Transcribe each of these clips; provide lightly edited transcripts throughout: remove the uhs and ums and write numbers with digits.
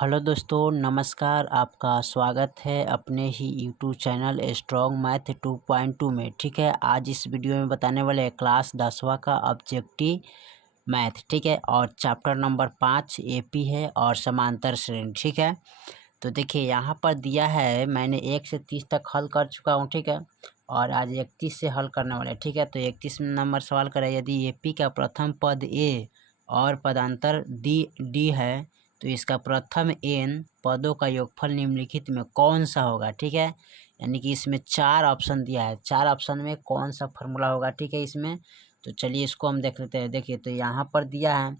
Hello दोस्तों, नमस्कार। आपका स्वागत है अपने ही यूट्यूब चैनल स्ट्रॉन्ग मैथ 2.2 में। ठीक है, आज इस वीडियो में बताने वाले हैं क्लास 10वां का ऑब्जेक्टिव मैथ। ठीक है, और चैप्टर नंबर 5 एपी है और समांतर श्रेणी। ठीक है, तो देखिए यहाँ पर दिया है, मैंने 1 से 30 तक हल कर चुका हूँ। ठीक है, और आज 31 से हल करने वाले। ठीक है, तो 31 नंबर सवाल करें, यदि एपी का प्रथम पद ए और पदांतर डी है तो इसका प्रथम n पदों का योगफल निम्नलिखित में कौन सा होगा। ठीक है, यानी कि इसमें 4 ऑप्शन दिया है, 4 ऑप्शन में कौन सा फॉर्मूला होगा। ठीक है, इसमें तो चलिए इसको हम देख लेते हैं। देखिए तो यहाँ पर दिया है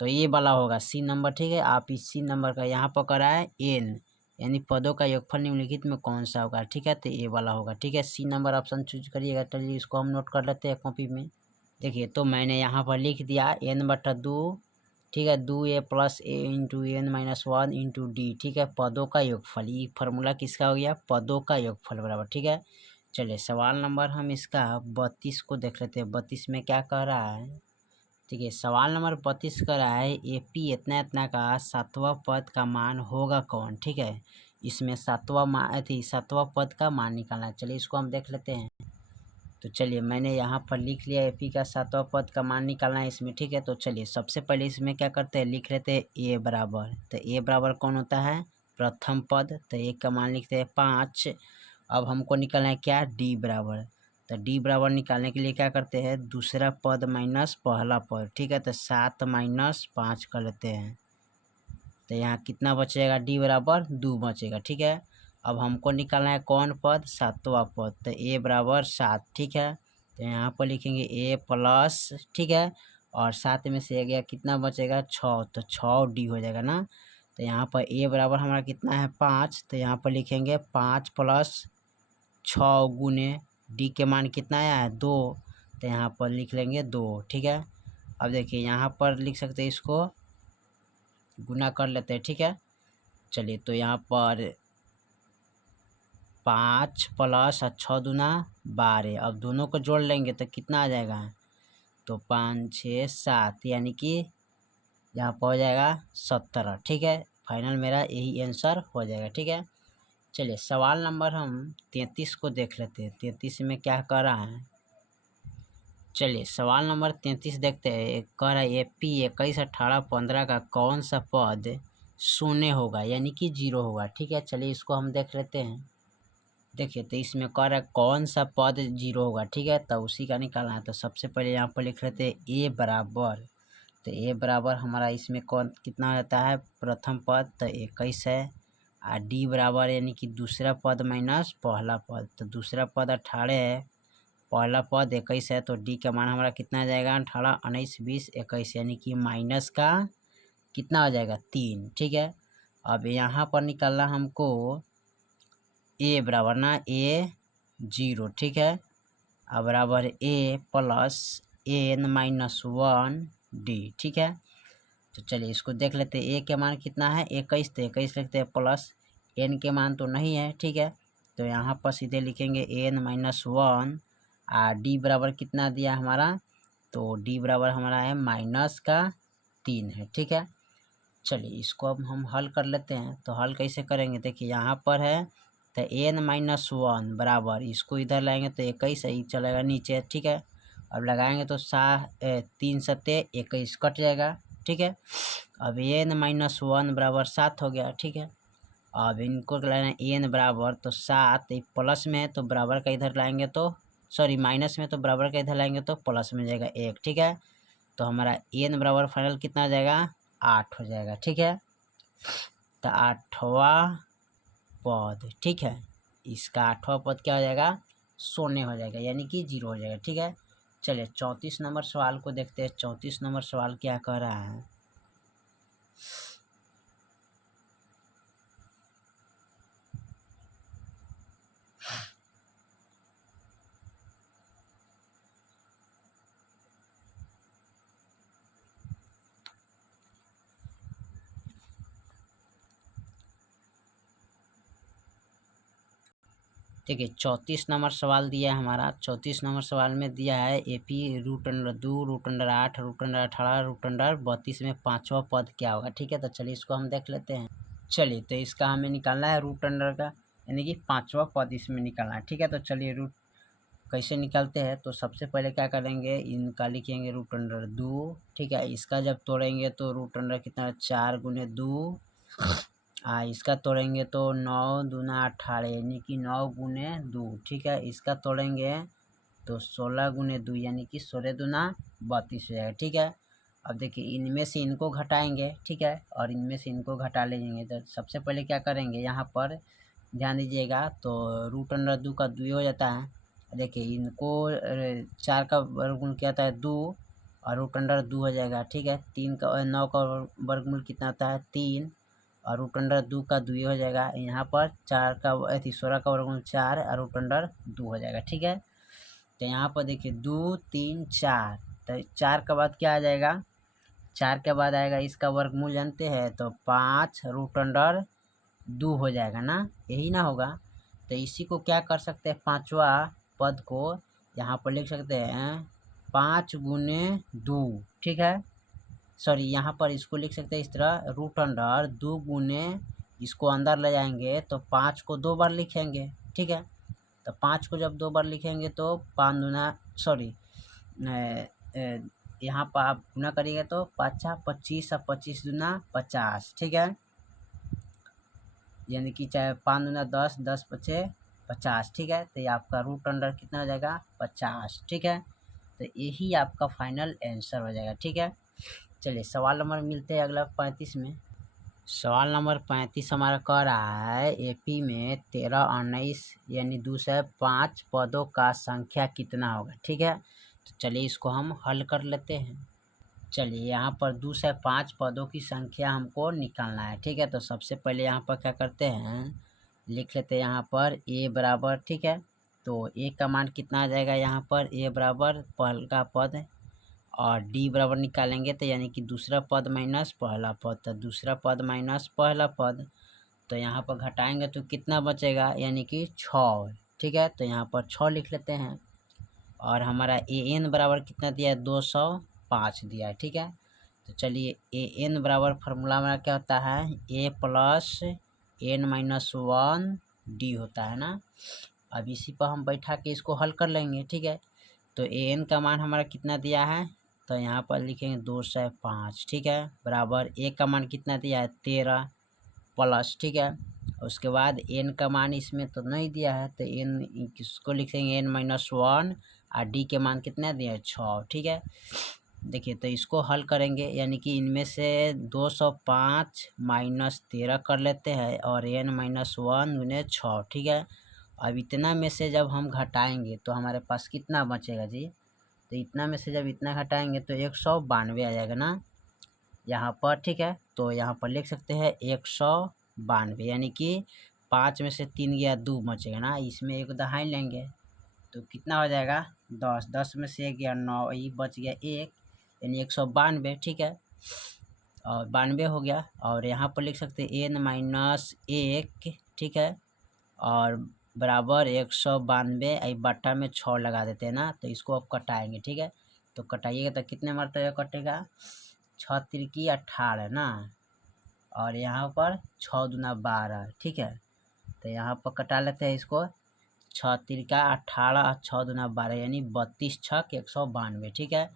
तो ये वाला होगा सी नंबर। ठीक है, आप इस सी नंबर का यहाँ पर करा है n, यानी पदों का योगफल निम्नलिखित में कौन सा होगा। ठीक है, तो ये वाला होगा। ठीक है, सी नंबर ऑप्शन चूज करिएगा। चलिए इसको हम नोट कर लेते हैं कॉपी में। देखिए तो मैंने यहाँ पर लिख दिया n/2। ठीक है, 2a + a into n-1 into D. ठीक है, पदों का योगफल, ये फार्मूला किसका हो गया, पदों का योगफल बराबर। ठीक है, चलिए सवाल नंबर हम इसका 32 को देख लेते हैं। 32 में क्या कह रहा है। ठीक है, सवाल नंबर 32 कह रहा है एपी इतना इतना का 7वां पद का मान होगा कौन। ठीक है, इसमें 7वां पद का मान निकालना है। चलिए इसको हम देख लेते हैं। तो चलिए मैंने यहाँ पर लिख लिया एपी का 7वां पद का मान निकालना है इसमें। ठीक है, तो चलिए सबसे पहले इसमें क्या करते हैं, लिख लेते हैं ए बराबर। तो ए बराबर कौन होता है, प्रथम पद। तो ए का मान लिखते हैं 5। अब हमको निकालना है क्या, डी बराबर। तो डी बराबर निकालने के लिए क्या करते हैं, दूसरा पद माइनस पहला पद। ठीक है, तो 7 - 5 कर लेते हैं। तो यहाँ कितना बचेगा, डी बराबर 2 बचेगा। ठीक है, अब हमको निकालना है कौन पद, 7वां पद। तो ए बराबर 7। ठीक है, तो यहाँ पर लिखेंगे ए प्लस, ठीक है, और 7 में से गया कितना बचेगा, 6। तो 6 डी हो जाएगा ना। तो यहाँ पर ए बराबर हमारा कितना है, 5। तो यहाँ पर लिखेंगे 5 + 6 गुने डी के मान कितना आया है, 2। तो यहाँ पर लिख लेंगे 2। ठीक है, अब देखिए यहाँ पर लिख सकते हैं, इसको गुना कर लेते हैं। ठीक है, चलिए तो यहाँ पर 5 + 6 दूना 12। अब दोनों को जोड़ लेंगे तो कितना आ जाएगा, तो 5 6 7, यानी कि यहाँ पर हो जाएगा 17। ठीक है, फाइनल मेरा यही आंसर हो जाएगा। ठीक है, चलिए सवाल नंबर हम 33 को देख लेते हैं। 33 में क्या कर रहा है, चलिए सवाल नंबर 33 देखते हैं। कह रहा है एपी 21 18 15 का कौन सा पद शून्य होगा, यानी कि 0 होगा। ठीक है, चलिए इसको हम देख लेते हैं। देखिए तो इसमें कह रहा है कौन सा पद 0 होगा। ठीक है, तो उसी का निकालना है। तो सबसे पहले यहाँ पर लिख लेते हैं ए बराबर। तो ए बराबर हमारा इसमें कौन कितना रहता है, प्रथम पद तो 21 है, और डी बराबर यानी कि दूसरा पद माइनस पहला पद। तो दूसरा पद 18 है, पहला पद 21 है, तो डी का मान हमारा कितना आ जाएगा, 18 19 20 21, यानी कि माइनस का कितना हो जाएगा, 3। ठीक है, अब यहाँ पर निकालना हमको ए बराबर ना, ए 0। ठीक है, अब बराबर ए प्लस n-1 डी। ठीक है, तो चलिए इसको देख लेते हैं। ए के मान कितना है, 21। तो 21 लिखते हैं, प्लस n के मान तो नहीं है। ठीक है, तो यहाँ पर सीधे लिखेंगे n-1, और डी बराबर कितना दिया हमारा, तो डी बराबर हमारा है -3 है। ठीक है, चलिए इसको अब हम हल कर लेते हैं। तो हल कैसे करेंगे, देखिए यहाँ पर है तो n-1 बराबर, इसको इधर लाएंगे तो 21 ही चलेगा नीचे। ठीक है, अब लगाएंगे तो 3 सत्ते 21 कट जाएगा। ठीक है, अब n-1 बराबर 7 हो गया। ठीक है, अब इनको लाना n बराबर, तो 7 प्लस में है तो बराबर का इधर लाएंगे तो सॉरी माइनस में, तो बराबर का इधर लाएंगे तो प्लस में जाएगा 1। ठीक है, तो हमारा n बराबर फाइनल कितना आ जाएगा, 8 हो जाएगा। ठीक है, तो 8वां पद, ठीक है, इसका 8वां पद क्या हो जाएगा, शून्य हो जाएगा, यानी कि 0 हो जाएगा। ठीक है, चलिए 34 नंबर सवाल को देखते हैं। 34 नंबर सवाल क्या कह रहा है, देखिए 34 नंबर सवाल दिया है हमारा। 34 नंबर सवाल में दिया है एपी √2 √8 √18 √32 में 5वां पद क्या होगा। ठीक है, तो चलिए इसको हम देख लेते हैं। चलिए तो इसका हमें निकालना है रूट अंडर का, यानी कि 5वां पद इसमें निकालना है। ठीक है, तो चलिए रूट कैसे निकालते हैं। तो सबसे पहले क्या करेंगे, इनका लिखेंगे रूट अंडर 2। ठीक है, इसका जब तोड़ेंगे तो रूट अंडर कितना, 4 गुने 2। इसका तोड़ेंगे तो 9 दूना 18, यानी कि 9 गुने 2। ठीक है, इसका तोड़ेंगे तो 16 गुने 2, यानी कि 16 दूना 32 हो जाएगा। ठीक है, अब देखिए इनमें से इनको घटाएंगे। ठीक है, और इनमें से इनको घटा लेंगे। तो सबसे पहले क्या करेंगे, यहाँ पर ध्यान दीजिएगा, तो रूट अंडर 2 का 2 हो जाता है। देखिए इनको 4 का वर्गमूल क्या होता है 2, और रूट अंडर 2 हो जाएगा। ठीक है, 9 का वर्गमूल कितना होता है 3, और रूट अंडर 2 का 2 हो जाएगा। यहाँ पर 16 का वर्गमूल 4 और रूट अंडर 2 हो जाएगा। ठीक है, तो यहाँ पर देखिए 2 3 4, तो 4 के बाद क्या आ जाएगा, 4 के बाद आएगा इसका वर्गमूल जानते हैं, तो 5 रूट अंडर 2 हो जाएगा ना, यही ना होगा। तो इसी को क्या कर सकते हैं, 5वां पद को यहाँ पर लिख सकते हैं 5 गुने 2। ठीक है, सॉरी यहाँ पर इसको लिख सकते हैं इस तरह, रूट अंडर 2 गुने, इसको अंदर ले जाएंगे तो 5 को 2 बार लिखेंगे। ठीक है, तो 5 को जब 2 बार लिखेंगे तो 5 दूना, सॉरी यहाँ पर आप गुना करिएगा तो 5 25 और 25 दूना 50। ठीक है, यानी कि चाहे 5 दूना 10, 10 पचे 50। ठीक है, तो ये आपका रूट अंडर कितना हो जाएगा 50। ठीक है, तो यही आपका फाइनल आंसर हो जाएगा। ठीक है, चलिए सवाल नंबर मिलते हैं अगला 35 में। सवाल नंबर 35 हमारा कह रहा है एपी में 13 और 19 यानी 2 से 5 पदों का संख्या कितना होगा। ठीक है, तो चलिए इसको हम हल कर लेते हैं। चलिए यहाँ पर 2 से 5 पदों की संख्या हमको निकालना है। ठीक है, तो सबसे पहले यहाँ पर क्या करते हैं, लिख लेते हैं यहाँ पर a बराबर। ठीक है, तो a का मान कितना आ जाएगा, यहाँ पर a बराबर पहला पद और d बराबर निकालेंगे तो यानी कि दूसरा पद माइनस पहला पद, तो दूसरा पद माइनस पहला पद, तो यहाँ पर घटाएंगे तो कितना बचेगा, यानी कि 6। ठीक है, तो यहाँ पर 6 लिख लेते हैं, और हमारा an बराबर कितना दिया है 205 दिया है। ठीक है, तो चलिए an बराबर फार्मूला हमारा क्या होता है, a plus n minus 1 d होता है ना। अब इसी पर हम बैठा के इसको हल कर लेंगे। ठीक है, तो an का मान हमारा कितना दिया है, तो यहाँ पर लिखेंगे 205। ठीक है, बराबर a का मान कितना दिया है 13 प्लस। ठीक है, उसके बाद n का मान इसमें तो नहीं दिया है, तो n किसको लिखेंगे n माइनस 1, और d के मान कितना दिया है 6। ठीक है, देखिए तो इसको हल करेंगे, यानी कि इनमें से 205 माइनस 13 कर लेते हैं और n माइनस 1 गुने 6। ठीक है, अब इतना में से जब हम घटाएंगे तो हमारे पास कितना बचेगा जी, तो इतना में से जब इतना घटाएंगे तो 192 आ जाएगा ना यहाँ पर। ठीक है, तो यहाँ पर लिख सकते हैं 192, यानी कि 5 में से 3 गया 2 बचेगा ना, इसमें एक दहाई लेंगे तो कितना हो जाएगा 10, 10 में से 1 गया 9, ये बच गया 1, यानी 192। ठीक है, और 92 हो गया, और यहाँ पर लिख सकते हैं n माइनस 1। ठीक है, और बराबर 192, बट्टा में 6 लगा देते हैं ना, तो इसको अब कटाएंगे। ठीक है, तो कटाइएगा तो कितने मरतबे कटेगा, 6 तिरकी 18 ना, और यहाँ पर 6 दूना 12। ठीक है, तो यहाँ पर कटा लेते हैं इसको, 6 तिरका 18 और 6 दूना 12, यानी 32 छक 192। ठीक है,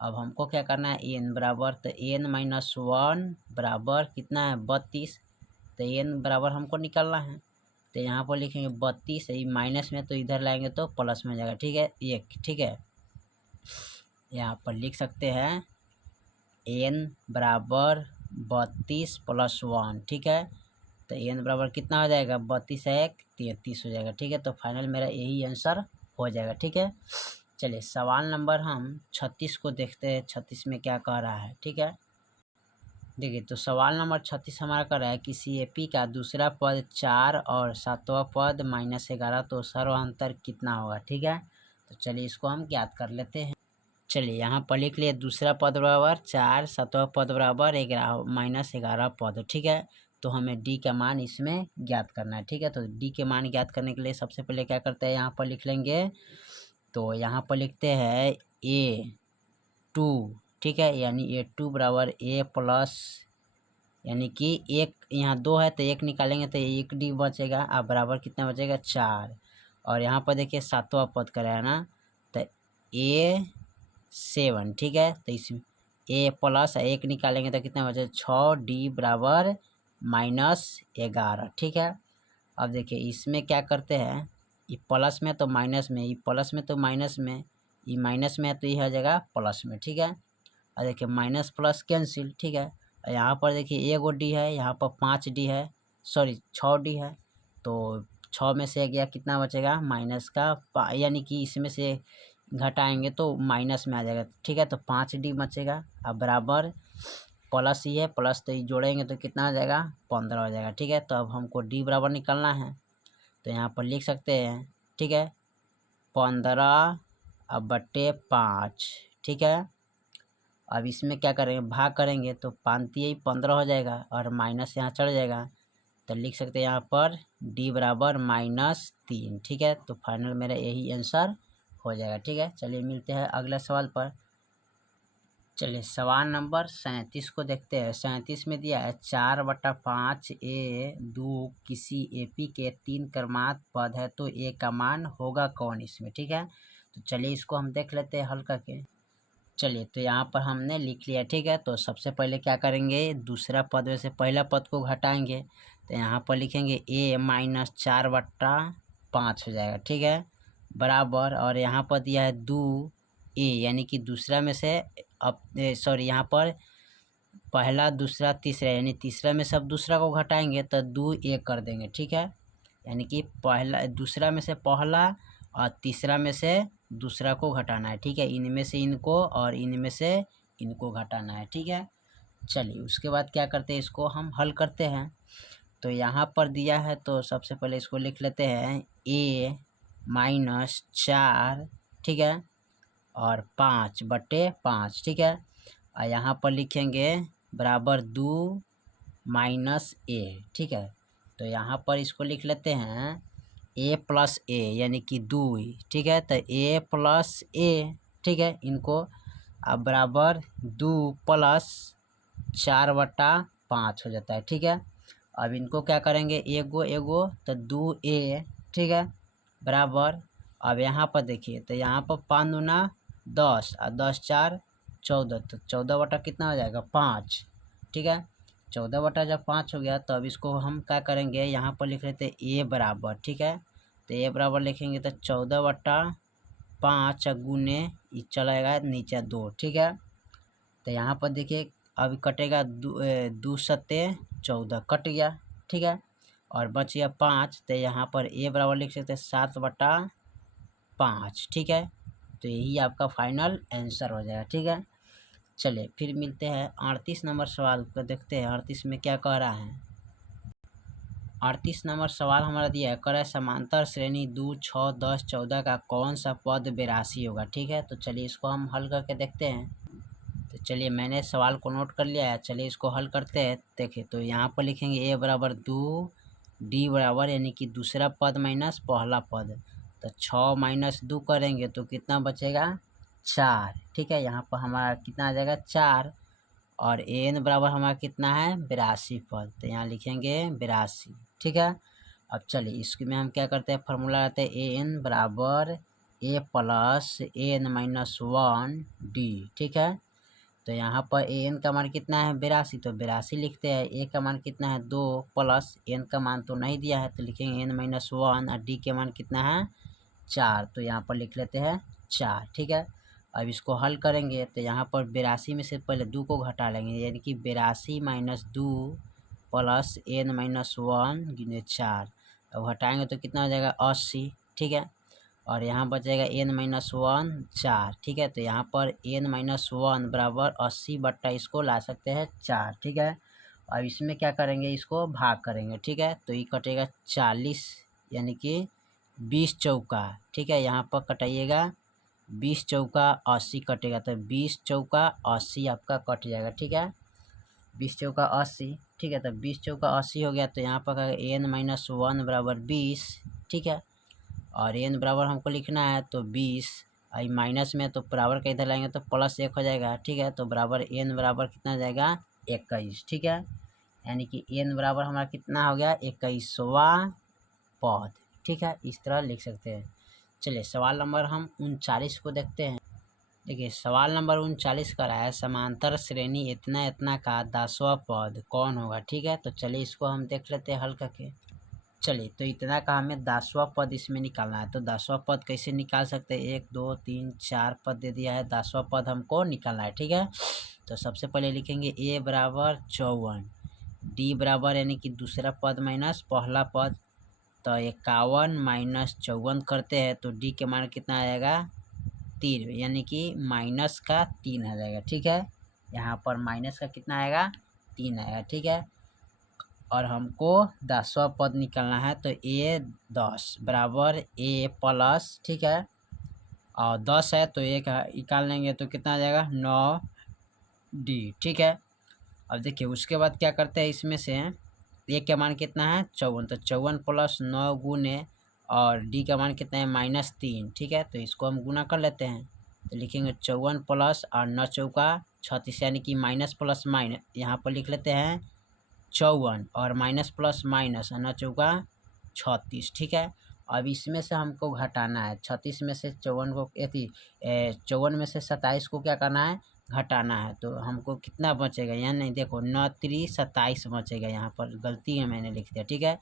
अब हमको क्या करना है n बराबर, तो n माइनस 1 बराबर कितना है 32, तो n बराबर हमको निकालना है, तो यहाँ पर लिखेंगे 32, ये माइनस में तो इधर लाएंगे तो प्लस में जाएगा। ठीक है, 1। ठीक है, यहाँ पर लिख सकते हैं n बराबर 32 प्लस 1। ठीक है, तो n बराबर कितना हो जाएगा 32 1 33 हो जाएगा। ठीक है, तो फाइनल मेरा यही आंसर हो जाएगा। ठीक है, चलिए सवाल नंबर हम 36 को देखते हैं, 36 में क्या कह रहा है। ठीक है, देखिए तो सवाल नंबर 36 हमारा कह रहा है किसी एपी का दूसरा पद 4 और 7वां पद -11, तो सर्वांतर कितना होगा। ठीक है, तो चलिए इसको हम ज्ञात कर लेते हैं। चलिए यहाँ पर लिख लिए दूसरा पद बराबर 4, 7वां पद बराबर 11 पद। ठीक है, तो हमें डी का मान इसमें ज्ञात करना है। ठीक है, तो डी के मान ज्ञात करने के लिए सबसे पहले क्या करते हैं, यहाँ पर लिख लेंगे, तो यहाँ पर लिखते हैं A2। ठीक है, यानी A2 बराबर A प्लस यानी कि एक यहाँ 2 है तो 1 निकालेंगे तो 1d बचेगा। अब बराबर कितना बचेगा 4। और यहाँ पर देखिए 7वां पद का है ना, तो A7 ठीक है। तो इसमें A प्लस 1 निकालेंगे तो कितना बचेगा 6d बराबर -11 ठीक है। अब देखिए इसमें क्या करते हैं, ये प्लस में तो माइनस में, ये प्लस में तो माइनस में, ये माइनस में है तो ये हो जाएगा प्लस में ठीक है। और देखिए माइनस प्लस कैंसिल ठीक है। यहाँ पर देखिए एगो डी है, यहाँ पर 5d है, सॉरी 6d है। तो 6 में से गया कितना बचेगा माइनस का, यानी कि इसमें से घटाएंगे तो माइनस में आ जाएगा ठीक है। तो 5d बचेगा। अब बराबर प्लस ही है, प्लस तो ये जोड़ेंगे तो कितना आ जाएगा 15 हो जाएगा ठीक है। तो अब हमको d बराबर निकालना है, तो यहाँ पर लिख सकते हैं ठीक है 15 अब बट्टे 5 ठीक है। अब इसमें क्या करेंगे, भाग करेंगे तो 5 15 हो जाएगा और माइनस यहाँ चढ़ जाएगा, तो लिख सकते हैं यहाँ पर d बराबर -3 ठीक है। तो फाइनल मेरा यही आंसर हो जाएगा ठीक है। चलिए मिलते हैं अगले सवाल पर। चलिए सवाल नंबर 37 को देखते हैं। 37 में दिया है 4/5 A2 किसी AP के 3 क्रमांक पद है तो A का मान होगा कौन इसमें ठीक है। तो चलिए इसको हम देख लेते हैं हल करके। चलिए तो यहाँ पर हमने लिख लिया ठीक है। तो सबसे पहले क्या करेंगे, दूसरा पद में से पहला पद को घटाएंगे, तो यहाँ पर लिखेंगे A -4/5 हो जाएगा ठीक है बराबर। और यहाँ पर दिया है 2A, यानी कि दूसरा में से अब सॉरी यहाँ पर पहला दूसरा तीसरा, यानी तीसरा में सब दूसरा को घटाएंगे तो 2A कर देंगे ठीक है। यानी कि पहला दूसरा में से पहला और तीसरा में से दूसरा को घटाना है ठीक है। इनमें से इनको और इनमें से इनको घटाना है ठीक है। चलिए उसके बाद क्या करते हैं, इसको हम हल करते हैं। तो यहाँ पर दिया है तो सबसे पहले इसको लिख लेते हैं A -4 ठीक है और 5/5 ठीक है। और यहाँ पर लिखेंगे बराबर 2 -A ठीक है। तो यहाँ पर इसको लिख लेते हैं A + A यानी कि 2 ठीक है। तो A + A ठीक है, इनको अब बराबर 2 + 4/5 हो जाता है ठीक है। अब इनको क्या करेंगे एगो एगो तो 2A ठीक है बराबर। अब यहाँ पर देखिए तो यहाँ पर 5 दूना 10 और 10 4 14, तो 14 बटा कितना हो जाएगा 5 ठीक है। 14 बटा जब 5 हो गया तो अब इसको हम क्या करेंगे, यहाँ पर लिख लेते A बराबर ठीक है। तो A बराबर लिखेंगे तो 14/5 गुने ये चलाएगा नीचे 2 ठीक है। तो यहाँ पर देखिए अब कटेगा 2 सत्ते 14 कट गया ठीक है और बच गया 5। तो यहाँ पर A बराबर लिख सकते हैं 7/5 ठीक है। तो यही आपका फाइनल आंसर हो जाएगा ठीक है। चलिए फिर मिलते हैं 38 नंबर सवाल को देखते हैं। 38 में क्या कह रहा है, 38 नंबर सवाल हमारा दिया है, करे समांतर श्रेणी 2 6 10 14 का कौन सा पद 82 होगा ठीक है। तो चलिए इसको हम हल करके देखते हैं। तो चलिए मैंने सवाल को नोट कर लिया है, चलिए इसको हल करते हैं। देखिए तो यहाँ पर लिखेंगे A बराबर 2 D बराबर यानी कि दूसरा पद माइनस पहला पद, तो 6 - 2 करेंगे तो कितना बचेगा 4 ठीक है। यहाँ पर हमारा कितना आ जाएगा 4 और An बराबर हमारा कितना है 82 पद, तो यहाँ लिखेंगे 82 ठीक है। अब चलिए इसमें हम क्या करते हैं, फार्मूला आते हैं An बराबर A + An - 1D ठीक है। तो यहाँ पर An का मान कितना है 82, तो 82 लिखते हैं। A का मान कितना है 2 प्लस N का मान तो नहीं दिया है तो लिखेंगे N - 1 और D के मान कितना है 4, तो यहाँ पर लिख लेते हैं 4 ठीक है। अब इसको हल करेंगे तो यहाँ पर 82 में से पहले 2 को घटा लेंगे, यानी कि 82 - 2 प्लस N - 1 गुने 4। अब घटाएंगे तो कितना हो जाएगा 80 ठीक है। और यहाँ बचेगा N - 1 4 ठीक है। तो यहाँ पर N - 1 बराबर 80 बट्टा इसको ला सकते हैं 4 ठीक है। अब इसमें क्या करेंगे, इसको भाग करेंगे ठीक है। तो ये कटेगा 40 यानी कि 20 चौका ठीक है। यहाँ पर कटाइएगा 20 चौका 80 कटेगा, तो 20 चौका 80 आपका कट जाएगा ठीक है। 20 चौका 80 ठीक है। तो 20 चौका 80 हो गया, तो यहाँ पर N - 1 बराबर 20 ठीक है। और N बराबर हमको लिखना है तो 20, आई माइनस में तो बराबर का इधर लाएंगे तो +1 हो जाएगा ठीक है। तो बराबर N बराबर कितना जाएगा 21 ठीक है। यानी कि n बराबर हमारा कितना हो गया 21वां पद। ठीक है, इस तरह लिख सकते हैं। चलिए सवाल नंबर हम 39 को देखते हैं। देखिए सवाल नंबर 39 का रहा है समांतर श्रेणी इतना इतना का 10वां पद कौन होगा। ठीक है, तो चलिए इसको हम देख लेते हैं हल करके। चलिए तो इतना का हमें 10वां पद इसमें निकालना है। तो 10वां पद कैसे निकाल सकते हैं, 1 2 3 4 पद दे दिया है, 10वां पद हमको निकालना है। ठीक है, तो सबसे पहले लिखेंगे a बराबर 54, d बराबर यानी कि दूसरा पद माइनस पहला पद, तो 51 माइनस 54 करते हैं तो d के मान कितना आ जाएगा 3, यानी कि माइनस का 3 आ जाएगा। ठीक है, यहाँ पर माइनस का कितना आएगा 3 आएगा। ठीक है, और हमको 10वां पद निकालना है। तो a 10 बराबर a प्लस, ठीक है, और 10 है तो एक निकाल लेंगे तो कितना आ जाएगा 9d। ठीक है, अब देखिए उसके बाद क्या करते हैं, इसमें से a का मान कितना है 54, तो 54 प्लस 9 गुने और d का मान कितना है -3। ठीक है, तो इसको हम गुना कर लेते हैं। तो लिखेंगे 54 प्लस और 9 चौका 36, यानी कि माइनस प्लस माइनस यहाँ पर लिख लेते हैं 54 और माइनस प्लस माइनस 9 चौका 36। ठीक है, अब इसमें से हमको घटाना है 36 में से 54 को 54 में से 27 को क्या करना है घटाना है। तो हमको कितना बचेगा, यहाँ नहीं देखो 9 3 27 बचेगा, यहाँ पर गलती है मैंने लिख दिया। ठीक है,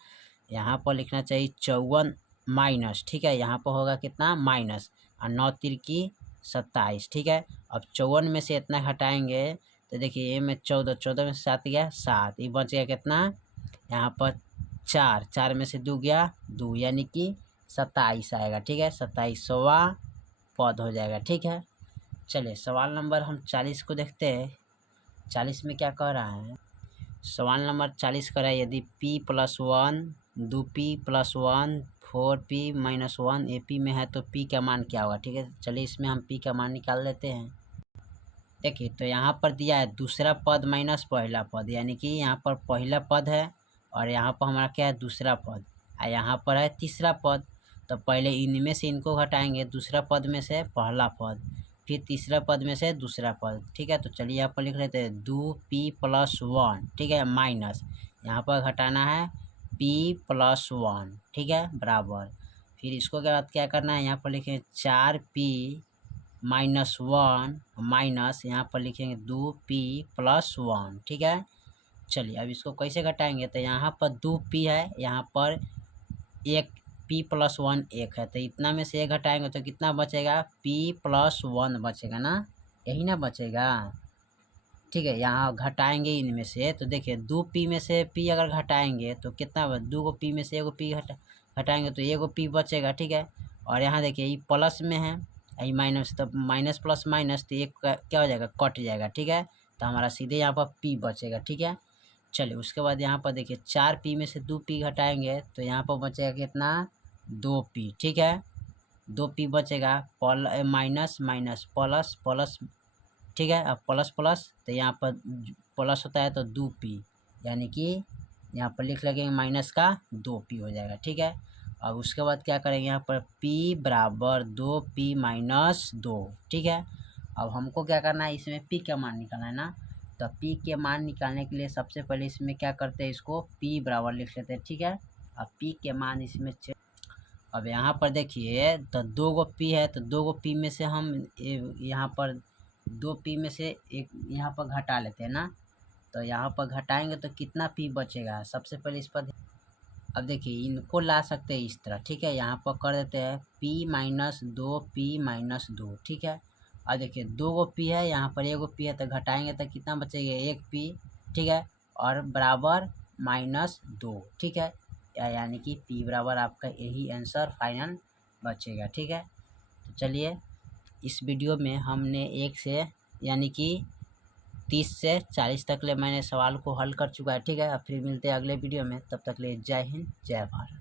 यहाँ पर लिखना चाहिए 54 माइनस, ठीक है, यहाँ पर होगा कितना माइनस और 9 3 की 27। ठीक है, अब 54 में से इतना घटाएंगे तो देखिए ये में 14, 14 में से 7 गया 7, ये बच गया कितना यहाँ पर 4, 4 में से 2 गया 2, यानी कि 27 आएगा। ठीक है, 27वां पद हो जाएगा। ठीक है, चलिए सवाल नंबर हम 40 को देखते हैं। 40 में क्या कह रहा है, सवाल नंबर 40 कह रहा है यदि p + 1 2p + 1 4p - 1 AP में है तो p का मान क्या होगा। ठीक है, चलिए इसमें हम p का मान निकाल लेते हैं। देखिए तो यहाँ पर दिया है दूसरा पद माइनस पहला पद, यानी कि यहाँ पर पहला पद है और यहाँ पर हमारा क्या है दूसरा पद, और यहाँ पर है तीसरा पद। तो पहले इनमें से इनको घटाएंगे, दूसरा पद में से पहला पद, फिर तीसरा पद में से दूसरा पद। ठीक है, तो चलिए यहाँ पर लिख लेते हैं 2p + 1, ठीक है, माइनस यहाँ पर घटाना है p + 1, ठीक है, बराबर। फिर इसको के बाद क्या करना है, यहाँ पर लिखें 4p - 1 माइनस यहाँ पर लिखेंगे 2p + 1। ठीक है, चलिए अब इसको कैसे घटाएंगे, तो यहाँ पर 2p है, यहाँ पर एक p + 1 1 है, तो इतना में से एक घटाएंगे तो कितना बचेगा p + 1 बचेगा ना, यही ना बचेगा। ठीक है, यहाँ घटाएंगे इनमें से तो देखिए 2p में से p अगर घटाएंगे तो कितना 2 को p में से 1 p घटाएंगे तो 1 p बचेगा। ठीक है, और यहाँ देखिए ये प्लस में है, ये माइनस, तो माइनस प्लस माइनस तो एक क्या हो जाएगा कट जाएगा। ठीक है, तो हमारा सीधे यहाँ पर p बचेगा। ठीक है, चलिए उसके बाद यहाँ पर देखिए 4p में से 2p घटाएंगे तो यहाँ पर बचेगा कितना 2p। ठीक है, 2p बचेगा, माइनस माइनस प्लस प्लस, ठीक है, अब प्लस प्लस तो यहाँ पर प्लस होता है तो 2p, यानी कि यहाँ पर लिख लगेंगे माइनस का 2p हो जाएगा। ठीक है, अब उसके बाद क्या करेंगे, यहाँ पर p बराबर 2p - 2। ठीक है, अब हमको क्या करना है, इसमें p का मान निकालना है ना, तो p के मान निकालने के लिए सबसे पहले इसमें क्या करते हैं, इसको p बराबर लिख लेते हैं। ठीक है, अब p के मान इसमें अब यहाँ पर देखिए तो 2 गो p है, तो 2 गो p में से हम यहाँ पर 2p में से एक यहाँ पर घटा लेते हैं ना, तो यहाँ पर घटाएंगे तो कितना p बचेगा, सबसे पहले इस पर अब देखिए इनको ला सकते हैं इस तरह। ठीक है, यहाँ पर कर देते हैं p - 2p - 2। ठीक है, अब देखिए 2 गो p है, यहाँ पर 1 गो p है, तो घटाएंगे तो कितना बचेगा 1p। ठीक है, और बराबर -2। ठीक है, यानी कि p बराबर आपका यही आंसर फाइनल बचेगा। ठीक है, तो चलिए इस वीडियो में हमने 1 से यानी कि 30 से 40 तक ले मैंने सवाल को हल कर चुका है। ठीक है, अब फिर मिलते हैं अगले वीडियो में, तब तक ले जय हिंद जय भारत।